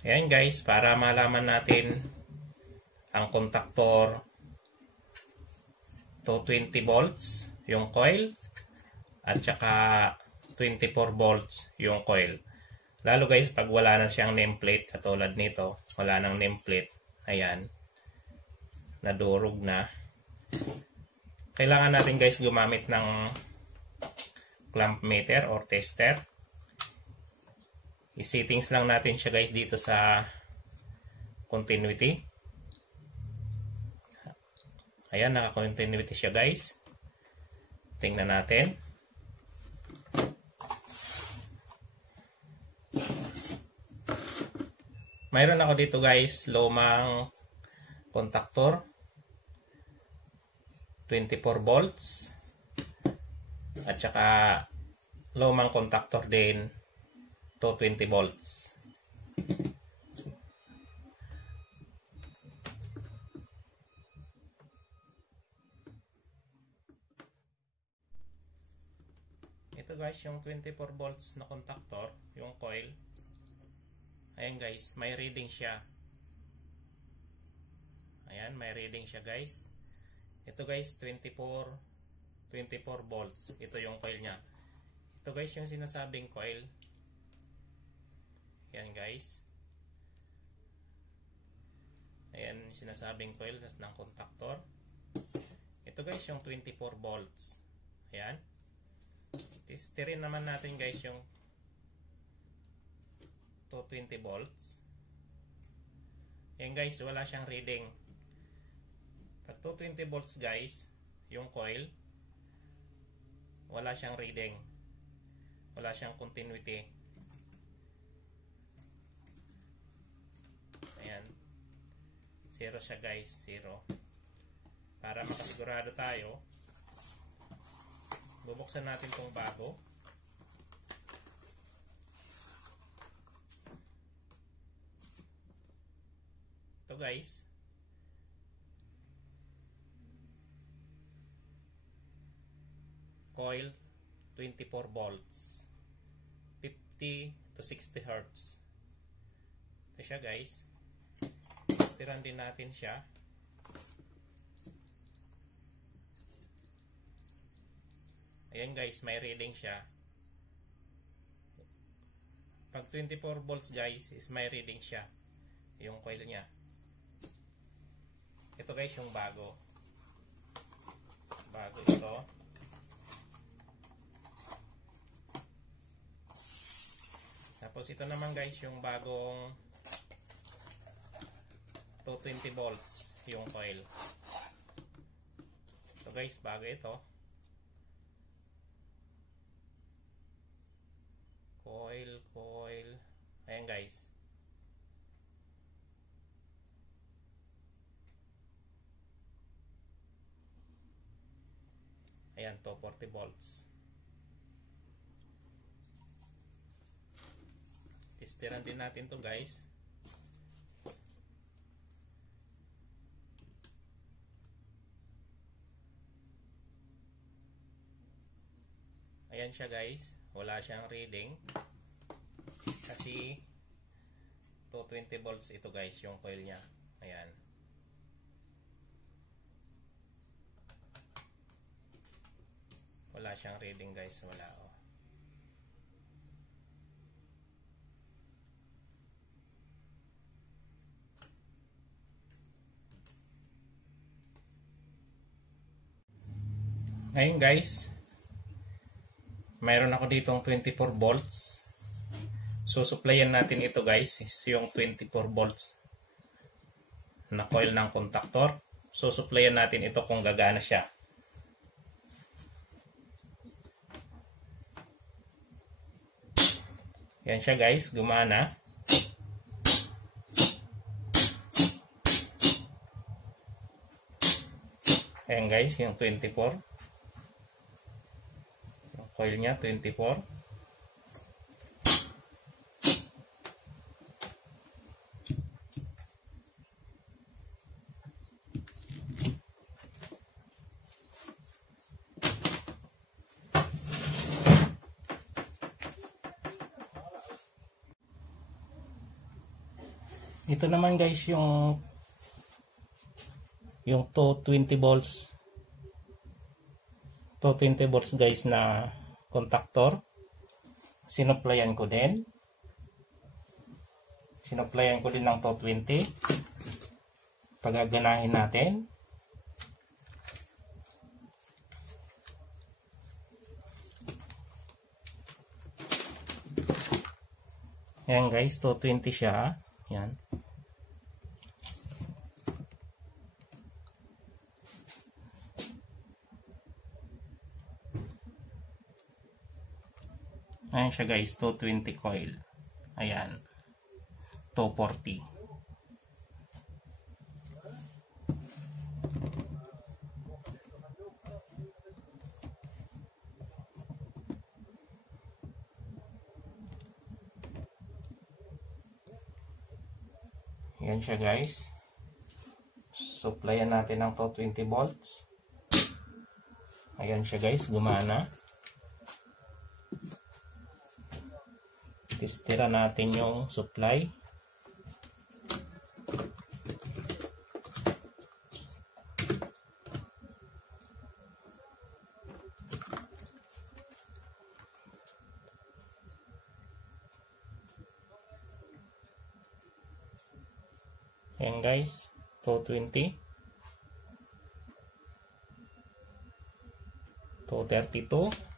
Ayan guys, para malaman natin ang contactor 220 volts yung coil at saka 24 volts yung coil. Lalo guys, pag wala na siyang nameplate katulad nito, wala nang nameplate, ayan, nadurog na. Kailangan natin guys gumamit ng clamp meter or tester. I-settings lang natin siya guys dito sa continuity. Ayan, naka-continuity siya guys. Tingnan natin. Mayroon ako dito guys, lumang contactor. 24 volts. At saka lumang contactor din 220 volts. Ito guys yung 24 volts na contactor, yung coil. Ayan guys, may reading siya. Ayan, may reading siya guys. Ito guys, 24 volts. Ito yung coil niya. Ito guys yung sinasabing coil. Ayan guys. Ayan yung sinasabing coil ng contactor. Ito guys yung 24 volts. Ayan. Testerin naman natin guys yung 220 volts. Ayan guys, wala siyang reading. Pag 220 volts guys, yung coil, wala siyang reading. Wala siyang continuity. Ayan. 0 siya guys, 0. Para makasigurado tayo, bubuksan natin itong bago. Ito guys. Coil 24 volts. 50 to 60 Hz. Ito siya guys. Testiran din natin siya. Ayan guys, may reading siya. Pag 24 volts guys, is may reading siya. Yung coil niya. Ito guys yung bago. Bago ito. Tapos ito naman guys yung bagong 220 volts yung coil. Ito guys, bago ito. Coil. Ayan guys. Ayan, 240 volts. Testeran din natin to guys. Ayan siya guys. Wala siyang reading. Kasi 220 volts ito guys yung coil niya. Ayan. Wala siyang reading guys. Wala oh. Ngayon guys, mayroon ako ditong 24 volts. So supplyan natin ito guys, is yung 24 volts na coil ng contactor. So supplyan natin ito kung gagana siya. Yan siya guys, gumana. Ayan guys, yung 24. Coil niya 24. Ito naman guys yung 220 volts. 220 volts guys na contactor. Sinuplayan ko din. Sinuplayan ko din ng 220. Pagaganahin natin. Ayan guys, 220 siya. Yan. Ayan siya guys, 220 coil. Ayan. 240. Ayan siya guys. Supplyan natin ng 220 volts. Ayan siya guys, gumana. Testera natin yung supply. Ayan guys, 220, 232.